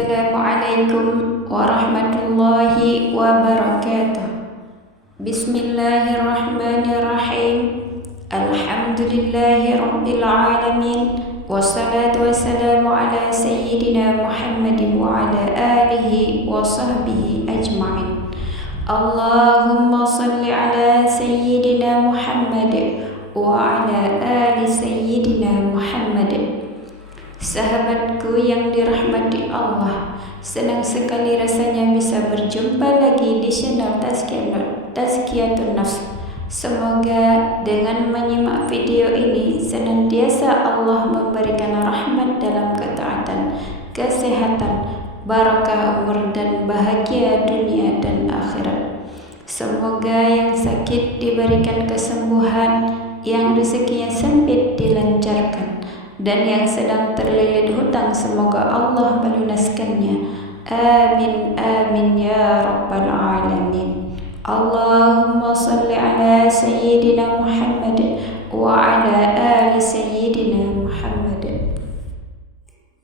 Assalamualaikum warahmatullahi wabarakatuh. Bismillahirrahmanirrahim. Alhamdulillahi rabbil alamin. Wassalatu wassalamu ala sayyidina Muhammadin wa ala alihi wa sahbihi ajma'in. Allahumma salli ala sayyidina Muhammad wa ala ali sayyidina Muhammad. Sahabatku yang dirahmati Allah, senang sekali rasanya bisa berjumpa lagi di channel Tazkiyatun Nafs. Semoga dengan menyimak video ini senantiasa Allah memberikan rahmat dalam ketaatan, kesehatan, barakah umur dan bahagia dunia dan akhirat. Semoga yang sakit diberikan kesembuhan, yang rezekinya sempit dilancarkan, dan yang sedang terlilit hutang semoga Allah melunaskannya. Amin amin ya rabbal alamin. Allahumma salli ala sayyidina Muhammad wa ala ali sayyidina Muhammad.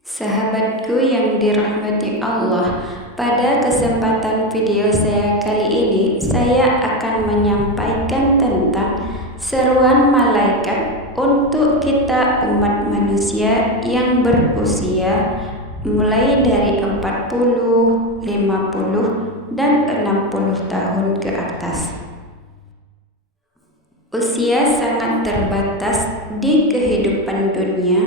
Sahabatku yang dirahmati Allah, pada kesempatan video saya kali ini saya akan menyampaikan tentang seruan malaikat untuk kita umat manusia yang berusia mulai dari 40, 50, dan 60 tahun ke atas. Usia sangat terbatas di kehidupan dunia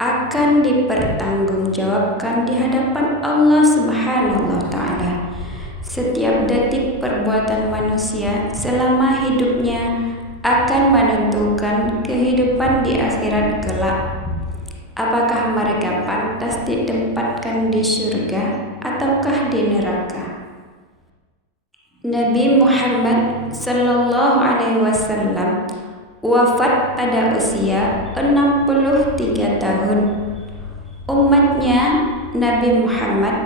akan dipertanggungjawabkan di hadapan Allah Subhanahu wa Ta'ala. Setiap detik perbuatan manusia selama hidupnya akan menentukan kehidupan di akhirat kelak. Apakah mereka pantas ditempatkan di surga ataukah di neraka? Nabi Muhammad sallallahu alaihi wasallam wafat pada usia 63 tahun. Umatnya Nabi Muhammad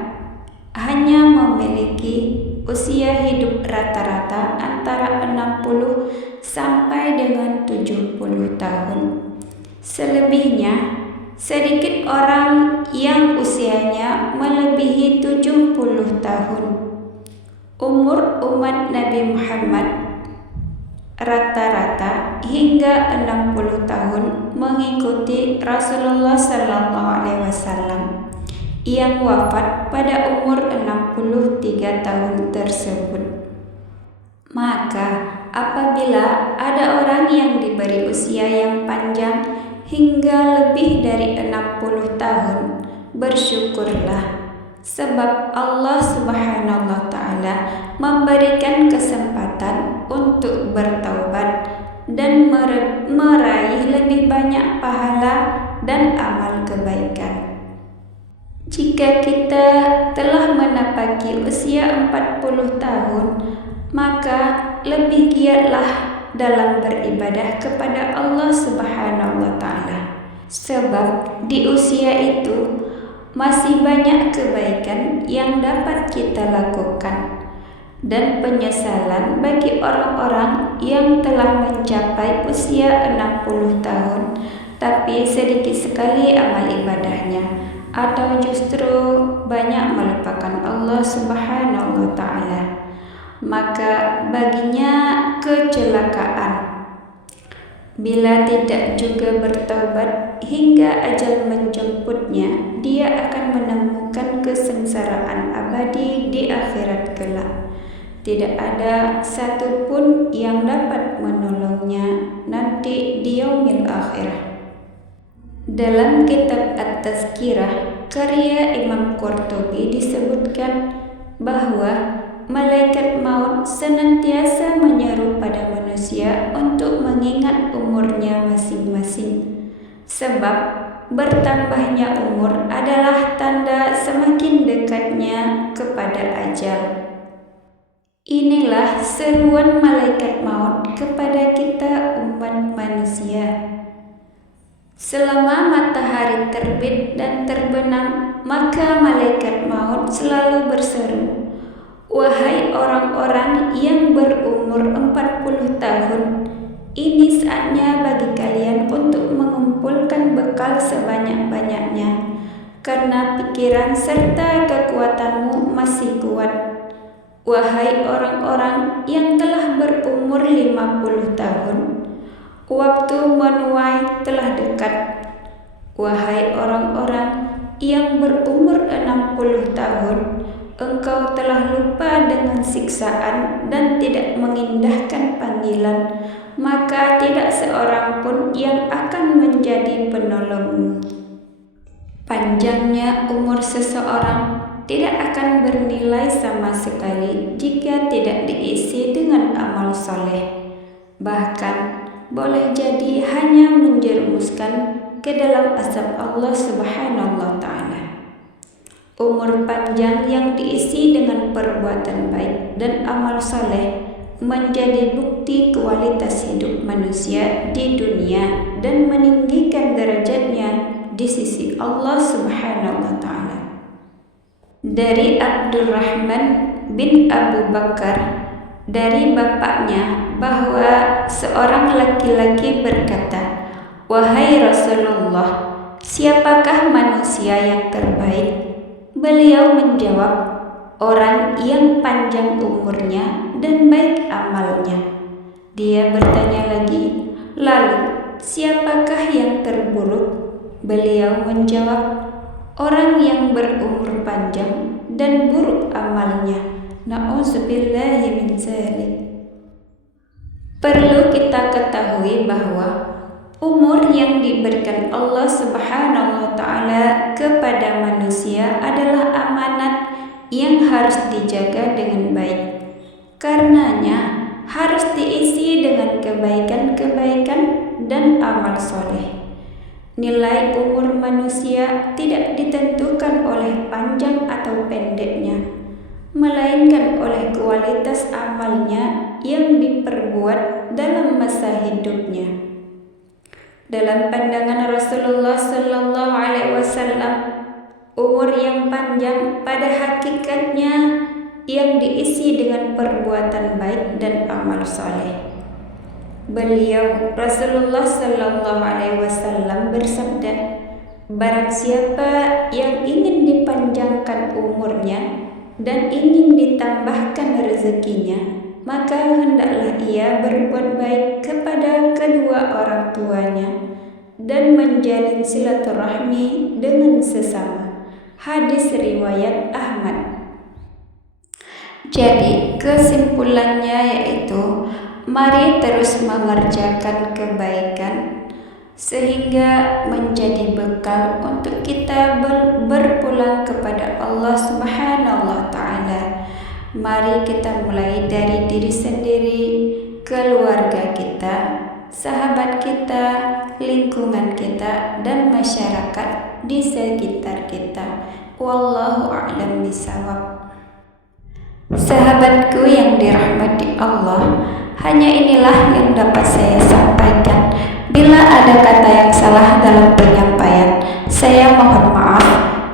hanya memiliki usia hidup rata-rata antara 60 sampai dengan 70 tahun. Selebihnya, sedikit orang yang usianya melebihi 70 tahun. Umur umat Nabi Muhammad rata-rata hingga 60 tahun mengikuti Rasulullah sallallahu alaihi wasallam yang wafat pada umur 63 tahun tersebut. Maka apabila ada orang yang diberi usia yang panjang hingga lebih dari 60 tahun, bersyukurlah, sebab Allah Subhanahu wa Ta'ala memberikan kesempatan untuk bertaubat dan meraih lebih banyak pahala dan amal kebaikan. Jika kita telah menapaki usia 40 tahun, maka lebih giatlah dalam beribadah kepada Allah Subhanahu wa Ta'ala. Sebab di usia itu masih banyak kebaikan yang dapat kita lakukan, dan penyesalan bagi orang-orang yang telah mencapai usia 60 tahun tapi sedikit sekali amal ibadahnya, atau justru banyak melupakan Allah Subhanahu wa Ta'ala. Maka baginya kecelakaan bila tidak juga bertaubat hingga ajal menjemputnya. Dia akan menemukan kesengsaraan abadi di akhirat kelak. Tidak ada satupun yang dapat menolongnya nanti di yaumil akhirah. Dalam kitab At-Tazkirah karya Imam Qurtubi disebutkan bahwa malaikat maut senantiasa menyeru pada manusia untuk mengingat umurnya masing-masing. Sebab bertambahnya umur adalah tanda semakin dekatnya kepada ajal. Inilah seruan malaikat maut kepada kita umat manusia. Selama matahari terbit dan terbenam, maka malaikat maut selalu berseru, "Wahai orang-orang yang berumur 40 tahun, ini saatnya bagi kalian untuk mengumpulkan bekal sebanyak-banyaknya. karena pikiran serta kekuatanmu masih kuat. Wahai orang-orang yang telah berumur 50 tahun, waktu menuai telah dekat. Wahai orang-orang yang berumur 60 tahun, engkau telah lupa dengan siksaan dan tidak mengindahkan panggilan, maka tidak seorang pun yang akan menjadi penolongmu. Panjangnya umur seseorang tidak akan bernilai sama sekali jika tidak diisi dengan amal soleh. Bahkan boleh jadi hanya menjerumuskan ke dalam azab Allah Subhanahu wa Ta'ala. Umur panjang yang diisi dengan perbuatan baik dan amal soleh menjadi bukti kualitas hidup manusia di dunia dan meninggikan derajatnya di sisi Allah Subhanahu wa Ta'ala. Dari Abdurrahman bin Abu Bakar dari bapaknya bahwa seorang laki-laki berkata, "Wahai Rasulullah, siapakah manusia yang terbaik?" Beliau menjawab, "Orang yang panjang umurnya dan baik amalnya." Dia bertanya lagi, "Lalu siapakah yang terburuk?" Beliau menjawab, "Orang yang berumur panjang dan buruk amalnya." Na'udzubillahi min dzalik. Perlu kita ketahui bahwa umur yang diberikan Allah Subhanahu wa Ta'ala kepada manusia adalah amanat yang harus dijaga dengan baik. Karenanya harus diisi dengan kebaikan-kebaikan dan amal soleh. Nilai umur manusia tidak ditentukan oleh panjang atau pendeknya, melainkan oleh kualitas amalnya yang diperbuat dalam masa hidupnya. Dalam pandangan Rasulullah Sallallahu Alaihi Wasallam, umur yang panjang pada hakikatnya yang diisi dengan perbuatan baik dan amal soleh. Beliau Rasulullah Sallallahu Alaihi Wasallam bersabda, "Barang siapa yang ingin dipanjangkan umurnya dan ingin ditambahkan rezekinya, maka hendaklah ia berbuat baik kepada kedua orang tuanya dan menjalin silaturahmi dengan sesama." Hadis riwayat Ahmad. Jadi kesimpulannya yaitu, mari terus mengerjakan kebaikan sehingga menjadi bekal untuk kita berpulang kepada Allah Subhanahu wa Ta'ala. Mari kita mulai dari diri sendiri, keluarga kita, sahabat kita, lingkungan kita, dan masyarakat di sekitar kita. Wallahu a'lam bishawab. Sahabatku yang dirahmati Allah, hanya inilah yang dapat saya sampaikan. Bila ada kata yang salah dalam penyampaian, saya mohon maaf.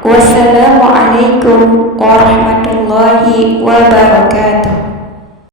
Wassalamualaikum warahmatullahi wabarakatuh.